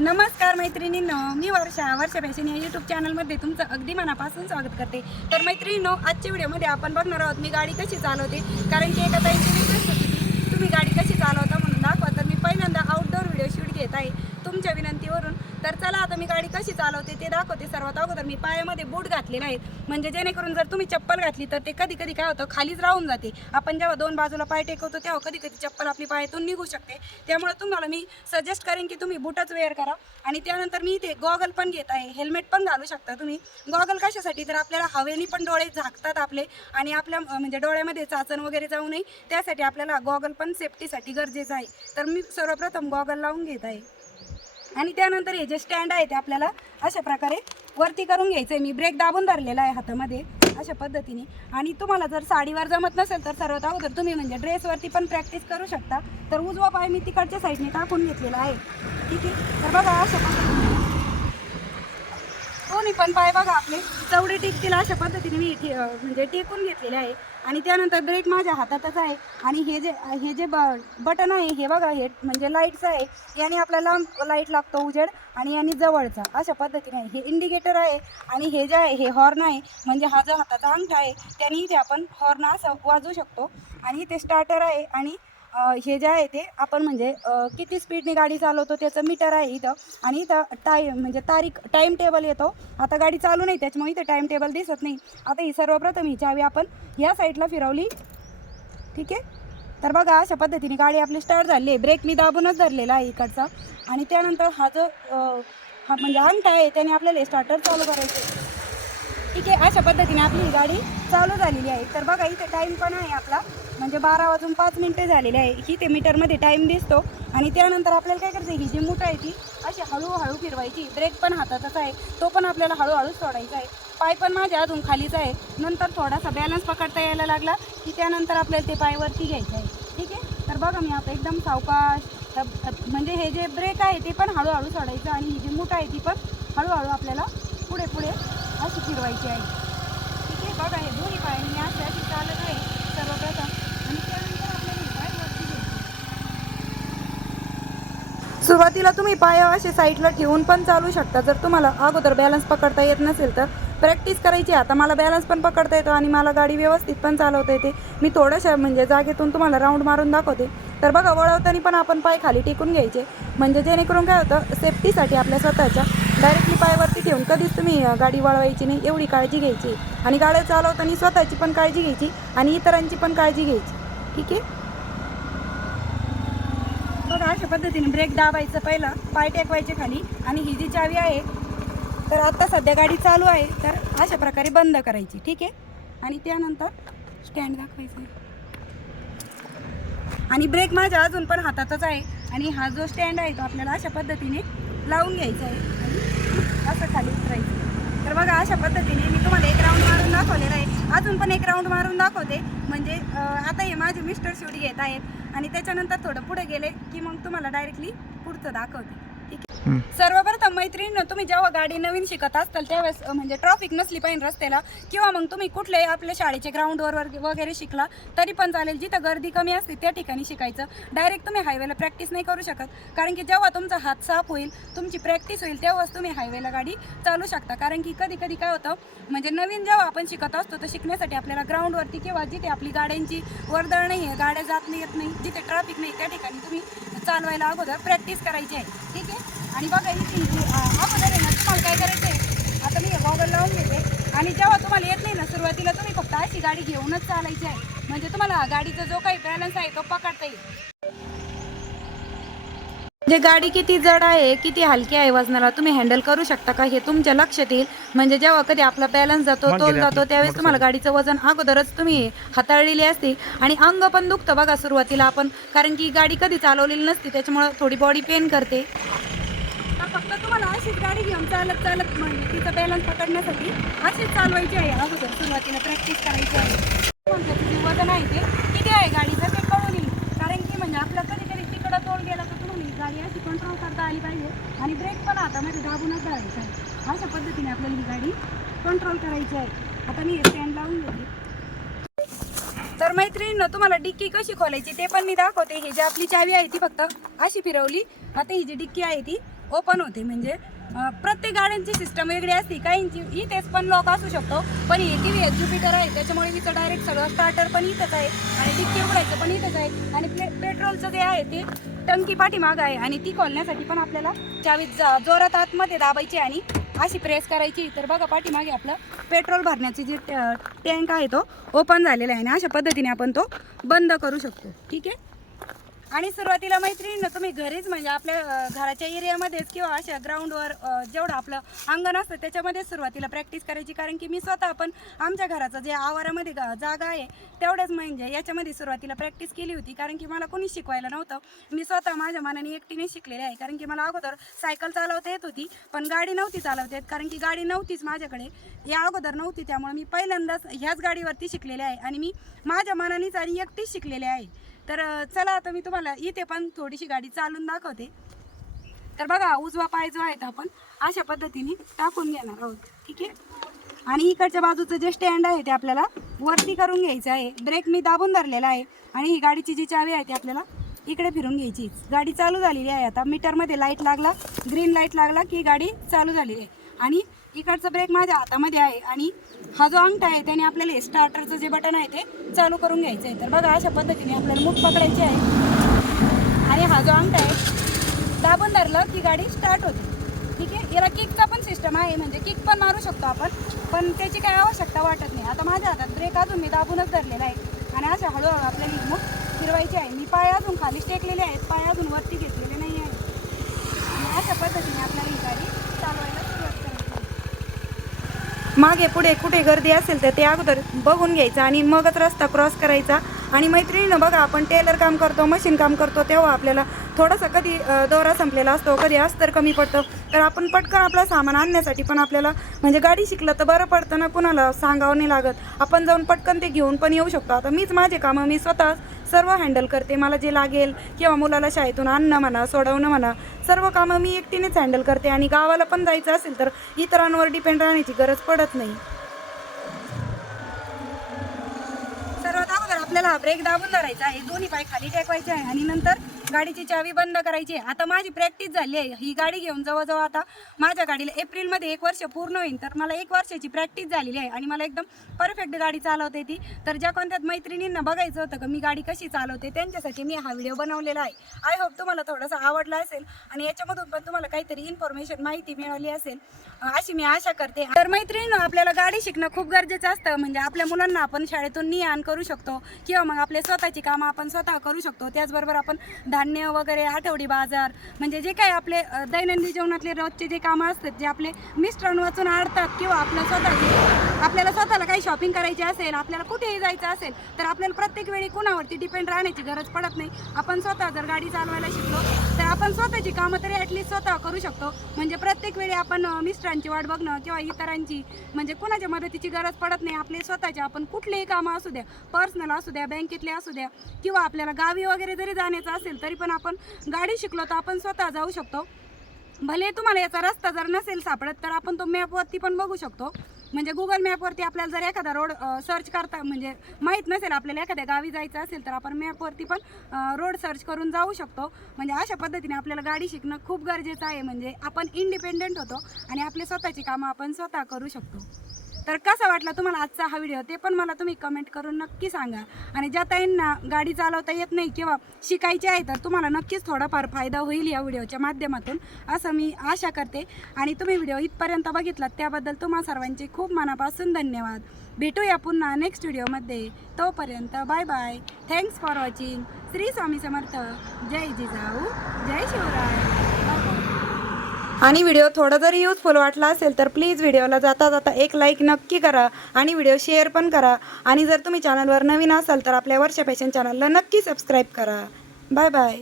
नमस्कार मैत्रिणींनो मी वर्षा वर्षा फॅशन या यूट्यूब चॅनलमध्ये तुमचं अगदी मनापासून स्वागत करते. तर मैत्रिणींनो आजच्या व्हिडिओमध्ये आपण बघणार आहोत मी गाडी कशी चालवते. कारण की एका ताईची रिक्वेस्ट होती की तुम्ही गाडी कशी चालवता? म्हणून दाखवा. तर मी पहिल्यांदा आउटडोर व्हिडिओ शूट घेत आहे. तुमच्या विनंतीवरून तर चला आता मी गाडी कशी चालवते ते दाखवते सर्वात अगोदर. मी पायामध्ये बूट घातलेले आहेत म्हणजे जेणेकरून जर तुम्ही चप्पल घातली तर ते कधी कधी काय होतं खालीच राहून जाते. आपण जेव्हा दोन बाजूला पाय टेकवतो तेव्हा कधी कधी चप्पल आपली पायातून निघू शकते. त्यामुळे तुम्हाला मी सजेस्ट करेन की तुम्ही बुटच वेअर करा. आणि त्यानंतर मी इथे गॉगल पण घेत आहे. हेल्मेट पण घालू शकता तुम्ही. गॉगल कशासाठी? तर आपल्याला हवेने पण डोळे झाकतात आपले. आणि आपल्या म्हणजे डोळ्यामध्ये चाचण वगैरे जाऊ नये. त्यासाठी आपल्याला गॉगल पण सेफ्टीसाठी गरजेचं आहे. तर मी सर्वप्रथम गॉगल लावून घेत आहे. आणि त्यानंतर हे जे स्टँड आहे ते आपल्याला अशा प्रकारे वरती करून घ्यायचं आहे मी ब्रेक दाबून धरलेला आहे हातामध्ये अशा पद्धतीने. आणि तुम्हाला जर साडीवर जमत नसेल तर सर्वात अगोदर तुम्ही म्हणजे ड्रेसवरती पण प्रॅक्टिस करू शकता. तर उजवा पाय मी तिकडच्या साईडने टाकून घेतलेला आहे. ठीक आहे? तर बघा अशा पद्धतीने. हो, दोन्ही पण पाय बघा आपले. चवडे टिकतील अशा पद्धतीने मी ठे- म्हणजे टेकून घेतलेले आहे. आणि त्यानंतर ब्रेक माझ्या हातातच आहे. आणि हे जे हे जे ब बटन आहे हे बघा हे म्हणजे लाईटचं आहे. याने आपल्याला लाइट लागतो उजेड आणि याने जवळचा. अशा पद्धतीने आहे. हे इंडिकेटर आहे आणि हे जे आहे हे हॉर्न आहे. म्हणजे हा जो हाताचा अंगठा आहे त्याने इथे आपण हॉर्न असं वाजवू शकतो. आणि ते स्टार्टर आहे आणि हे जे आहे ते आपण म्हणजे किती स्पीडने गाडी चालवतो त्याचं मीटर आहे इथं. आणि इथं टाईम म्हणजे तारीख टाईम टेबल येतो. आता गाडी चालू नाही त्याच्यामुळे इथं टाईम टेबल दिसत नाही. आता ही सर्वप्रथम ही चावी आपण या साईडला फिरवली ठीक आहे? तर बघा अशा पद्धतीने गाडी आपली स्टार्ट झाली आहे. ब्रेक मी दाबूनच धरलेला आहे इकडचा. आणि त्यानंतर हा जो हा म्हणजे अंगठा आहे त्याने आपल्याला स्टार्टर चालू करायचं आहे. ठीक आहे अशा पद्धतीने आपली ही गाडी चालू झालेली आहे. तर बघा इथे टाईम पण आहे आपला. म्हणजे बारा वाजून पाच मिनटे झालेले आहे. ही ते मीटरमध्ये टाईम दिसतो. आणि त्यानंतर आपल्याला काय करायचं ही जी मूठ आहे ती अशी हळूहळू फिरवायची. ब्रेक पण हातातच आहे. तो पण आपल्याला हळूहळू सोडायचा आहे. पाय पण माझ्या अजून खालीच आहे. नंतर थोडासा बॅलन्स पकडता यायला लागला की त्यानंतर आपल्याला ते पायवरती घ्यायचं आहे. ठीक आहे? तर बघा मी आता एकदम सावकाश म्हणजे हे जे ब्रेक आहे ते पण हळूहळू सोडायचं आणि ही जी मूठ आहे ती पण हळूहळू आपल्याला पुढे पुढे अशी फिरवायची आहे ठीक आहे बघा हे दोन्ही पाय मी अशी अशी चालत आहे सर्वप्रथम. आणि त्यानंतर आपल्याला पाय वरती घ्यायचे. सुरुवातीला तुम्ही पाय असे साईडला ठेवून पण चालू शकता. जर तुम्हाला अगोदर बॅलन्स पकडता येत नसेल तर प्रॅक्टिस करायची आता मला बॅलन्स पण पकडता येतो आणि मला गाडी व्यवस्थित पण चालवता येते. मी थोडंशा म्हणजे जागेतून तुम्हाला राऊंड मारून दाखवते. तर बघा वळवताना पण आपण पाय खाली टेकून घ्यायचे. म्हणजे जेणेकरून काय होतं सेफ्टीसाठी आपल्या स्वतःच्या डायरेक्टली पायावरती ठेवून कधीच तुम्ही गाडी वळवायची नाही एवढी काळजी घ्यायची. आणि गाड्या चालवताना स्वतःची पण काळजी घ्यायची आणि इतरांची पण काळजी घ्यायची. ठीक आहे? बघा अशा पद्धतीने ब्रेक दाबायचं पहिलं पाय टेकवायचे खाली आणि ही जी चावी आहे तर आता सध्या गाडी चालू आहे तर अशा प्रकारे बंद करायची. ठीक आहे? आणि त्यानंतर स्टँड दाखवायचं. आणि ब्रेक माझ्या अजून पण हातातच आहे आणि हा जो स्टँड आहे तो आपल्याला अशा पद्धतीने लावून घ्यायचा आहे. असं खाली उतरायचं. तर बघा अशा पद्धतीने मी तुम्हाला एक राऊंड मारून दाखवलेला आहे. अजून पण एक राऊंड मारून दाखवते. म्हणजे आता हे माझे मिस्टर शूट घेत आहेत. आणि त्याच्यानंतर थोडं पुढे गेले की मग तुम्हाला डायरेक्टली पुढचं दाखवते. सर्वप्रथम मैत्रिणीनं तुम्ही जेव्हा गाडी नवीन शिकत असताल त्यावेळेस म्हणजे ट्रॉफिक नसली पाहिजे रस्त्याला किंवा मग तुम्ही कुठल्याही आपल्या शाळेचे ग्राउंडवर वगैरे शिकला तरी पण चालेल. जिथं गर्दी कमी असते त्या ठिकाणी शिकायचं. डायरेक्ट तुम्ही हायवेला प्रॅक्टिस नाही करू शकत. कारण की जेव्हा तुमचा हात साफ होईल तुमची प्रॅक्टिस होईल तेव्हाच तुम्ही हायवेला गाडी चालू शकता. कारण की कधी कधी काय होतं म्हणजे नवीन जेव्हा आपण शिकत असतो तर शिकण्यासाठी आपल्याला ग्राउंडवरती किंवा जिथे आपली गाड्यांची वर्दळ नाही आहे गाड्या जात नाही येत नाही जिथे ट्रॅफिक नाही त्या ठिकाणी तुम्ही चालवायला अगोदर प्रॅक्टिस करायची आहे. ठीक आहे? आणि बघा इथे अगोदर आहे ना तुम्हाला काय करायचं आहे आता मी गॉगल लावून घेते. आणि जेव्हा तुम्हाला येत नाही ना सुरुवातीला तुम्ही फक्त अशी गाडी घेऊनच चालायची आहे. म्हणजे तुम्हाला गाडीचा जो काही बॅलन्स आहे तो पकडता येईल. म्हणजे गाडी किती जड आहे किती हलकी आहे वजनाला तुम्ही हँडल करू शकता का? हे तुमच्या लक्षात येईल. म्हणजे जेव्हा कधी आपला बॅलन्स जातो तोल जातो त्यावेळेस तुम्हाला गाडीचं वजन अगोदरच तुम्ही हाताळलेली असते. आणि अंग पण दुखतं बघा सुरुवातीला आपण. कारण की गाडी कधी चालवलेली नसते त्याच्यामुळे थोडी बॉडी पेन करते. फक्त तुम्हाला अशीच गाडी घेऊन चालत चालत म्हणजे तिचा बॅलन्स पकडण्यासाठी अशीच चालवायची आहे. अगोदर सुरुवातीला प्रॅक्टिस करायची आहे. त्याचं वजन आहे ते किती आहे गाडीचं ते कळून येईल. कारण की म्हणजे आपलं कधी कधी तिकडं तोल गेला तर तुम्हाला ही गाडी अशी कंट्रोल करता आली पाहिजे. आणि ब्रेक पण आता म्हणजे दाबूनच धरायचा आहे. अशा पद्धतीने आपल्याला ही गाडी कंट्रोल करायची आहे. आता मी स्टँड लावून घेते. तर मैत्रिणीनं तुम्हाला डिक्की कशी खोलायची ते पण मी दाखवते. ही जी आपली चावी आहे ती फक्त अशी फिरवली. आता ही जी डिक्की आहे ती ओपन होते. म्हणजे प्रत्येक गाड्यांची सिस्टम वेगळी असते. काहींची इथेच पण लॉक असू शकतो. पण ही टी व्ही ज्युपिटर आहे त्याच्यामुळे इथं डायरेक्ट सगळं स्टार्टर पण इथंच आहे. आणि डिक्की उघडायचं पण इथंच आहे. आणि पे पेट्रोलचं जे आहे ते टंकी पाठीमाग आहे. आणि ती खोलण्यासाठी पण आपल्याला चावी जा- जोरात आतमध्ये दाबायची आणि अशी प्रेस करायची. तर बघा पाठीमागे आपलं पेट्रोल भरण्याची जी टँक आहे तो ओपन झालेला आहे. आणि अशा पद्धतीने आपण तो बंद करू शकतो. ठीक आहे? आणि सुरुवातीला मैत्रिणीनं तुम्ही घरीच म्हणजे आपल्या घराच्या एरियामध्येच किंवा अशा ग्राउंडवर जेवढं आपलं अंगण असतं त्याच्यामध्ये सुरुवातीला प्रॅक्टिस करायची. कारण की मी स्वतः पण आमच्या घराचं जे आवारामध्ये गा- जागा आहे तेवढ्याच म्हणजे याच्यामध्ये सुरुवातीला प्रॅक्टिस केली होती. कारण की मला कोणी शिकवायला नव्हतं. मी स्वतः माझ्या मनाने एकटीने शिकलेले आहे. कारण की मला अगोदर सायकल चालवता येत होती पण गाडी नव्हती चालवता येत. कारण की गाडी नव्हतीच माझ्याकडे. या अगोदर नव्हती त्यामुळे मी पहिल्यांदाच ह्याच गाडीवरती शिकलेले आहे. आणि मी माझ्या मनानेच आणि एकटीच शिकलेले आहे. तर चला आता मी तुम्हाला इथे पण थोडीशी गाडी चालून दाखवते. तर बघा उजवा पाय जो आहे आपण अशा पद्धतीने टाकून घेणार आहोत. ठीक आहे? आणि इकडच्या बाजूचं जे स्टँड आहे ते आपल्याला वरती करून घ्यायचं आहे. ब्रेक मी दाबून धरलेला आहे आणि ही गाडीची जी चावी आहे ती आपल्याला इकडे फिरून घ्यायची गाडी चालू झालेली आहे. आता मीटरमध्ये लाइट लागला ग्रीन लाइट लागला की गाडी चालू झालेली आहे. आणि इकडचा ब्रेक माझ्या हातामध्ये आहे आणि हा जो अंगठा आहे त्याने आपल्याला हे स्टार्टरचं जे बटन आहे ते चालू करून घ्यायचं आहे. तर बघा अशा पद्धतीने आपल्याला मूठ पकडायची आहे. आणि हा जो अंगठा आहे दाबून धरलं की गाडी स्टार्ट होते. ठीक आहे? याला किकचा पण सिस्टम आहे म्हणजे किक पण मारू शकतो आपण पण त्याची काही आवश्यकता वाटत नाही. आता माझ्या हातात ब्रेक अजून मी दाबूनच धरलेला आहे. आणि अशा हळूहळू आपल्याला ही मूठ फिरवायची आहे. मी पाय अजून खाली टेकलेले आहेत पाय अजून वरती घेतलेले नाही आहे आणि अशा पद्धतीने आपल्याला ही गाडी चालवायला मागे पुढे कुठे गर्दी असेल तर ते अगोदर बघून घ्यायचं आणि मगच रस्ता क्रॉस करायचा. आणि मैत्रिणीनं बघा आपण टेलर काम करतो मशीन काम करतो तेव्हा आपल्याला थोडासा कधी दोरा संपलेला असतो कधी अस्तर कमी पडतं. तर आपण पटकन आपलं सामान आणण्यासाठी पण आपल्याला म्हणजे गाडी शिकलं तर बरं पडतं ना कुणाला सांगावं नाही लागत. आपण जाऊन पटकन ते घेऊन पण येऊ शकतो. आता मीच माझे कामं मी स्वतः सर्व हँडल करते मला जे लागेल किंवा मुलाला शाळेतून आणणं म्हणा सोडवणं म्हणा सर्व कामं मी एकटीनेच हँडल करते आणि गावाला पण जायचं असेल तर इतरांवर डिपेंड राहण्याची गरज पडत नाही. सर्वात अगोदर आपल्याला हा ब्रेक दाबून धरायचा आहे. दोन्ही पाय खाली टेकवायचे आहे आणि नंतर गाडीची चावी बंद करायची आहे. आता माझी प्रॅक्टिस झाली आहे. ही गाडी घेऊन जवळजवळ आता माझ्या गाडीला एप्रिलमध्ये एक वर्ष पूर्ण होईल तर मला एक वर्षाची प्रॅक्टिस झालेली आहे आणि मला एकदम परफेक्ट गाडी चालवते ती. तर ज्या कोणत्यात मैत्रिणींना बघायचं होतं का मी गाडी कशी चालवते त्यांच्यासाठी मी हा व्हिडिओ बनवलेला आहे. आय होप तुम्हाला थोडासा आवडला असेल आणि याच्यामधून पण तुम्हाला काहीतरी इन्फॉर्मेशन माहिती मिळाली असेल. अशी मी आशा करते. तर मैत्रिणीनं आपल्याला गाडी शिकणं खूप गरजेचं असतं. म्हणजे आपल्या मुलांना आपण शाळेतून नियान करू शकतो किंवा मग आपले स्वतःची कामं आपण स्वतः करू शकतो. त्याचबरोबर आपण धान्य वगैरे आठवडी बाजार म्हणजे जे काही आपले दैनंदिन जीवनातले रोजचे जे कामं असतात जे आपले मिस्टरण वाचून आडतात किंवा आपलं स्वतःचे आपल्याला स्वतःला काही शॉपिंग करायची असेल आपल्याला कुठेही जायचं असेल तर आपल्याला प्रत्येक वेळी कुणावरती डिपेंड राहण्याची गरज पडत नाही. आपण स्वतः जर गाडी चालवायला शिकलो तर आपण स्वतःची कामं तरी ॲटलिस्ट स्वतः करू शकतो. म्हणजे प्रत्येक वेळी आपण मिस्टरांची वाट बघणं किंवा इतरांची म्हणजे कुणाच्या मदतीची गरज पडत नाही. आपले स्वतःचे आपण कुठलेही कामं असू द्या पर्सनल असू द्या बँकेतले असू द्या किंवा आपल्याला गावी वगैरे जरी जाण्याचं असेल तरी पण आपण गाडी शिकलो तर आपण स्वतः जाऊ शकतो. भले तुम्हाला याचा रस्ता जर नसेल सापडत तर आपण तो मॅपवरती पण बघू शकतो. म्हणजे गुगल मॅपवरती आपल्याला जर एखादा रोड सर्च करता म्हणजे माहीत नसेल आपल्याला एखाद्या गावी जायचं असेल तर आपण मॅपवरती पण रोड सर्च करून जाऊ शकतो. म्हणजे अशा पद्धतीने आपल्याला गाडी शिकणं खूप गरजेचं आहे. म्हणजे आपण इंडिपेंडेंट होतो आणि आपली स्वतःची कामं आपण स्वतः करू शकतो. तर कसा वाटला तुम्हाला आजचा हा व्हिडिओ? ते पण मला तुम्ही कमेंट करून नक्की सांगा. आणि ज्या ताईंना गाडी चालवता येत नाही किंवा शिकायची आहे तर तुम्हाला नक्कीच थोडाफार फायदा होईल या व्हिडिओच्या माध्यमातून असं मी आशा करते. आणि तुम्ही व्हिडिओ इथपर्यंत बघितलात त्याबद्दल तुम्हा सर्वांचे खूप मनापासून धन्यवाद. भेटूया पुन्हा नेक्स्ट व्हिडिओमध्ये तोपर्यंत bye bye thanks for watching Shri Swami Samarth. जय जिजाऊ. जय शिवराय. आणि व्हिडिओ थोडा जरी युजफुल वाटला असेल तर प्लीज व्हिडिओला जाता जाता एक लाईक नक्की करा आणि व्हिडिओ शेअर पण करा. आणि जर तुम्ही चॅनलवर नवीन असाल तर आपल्या वर्षा फॅशन चॅनलला नक्की सबस्क्राईब करा. Bye bye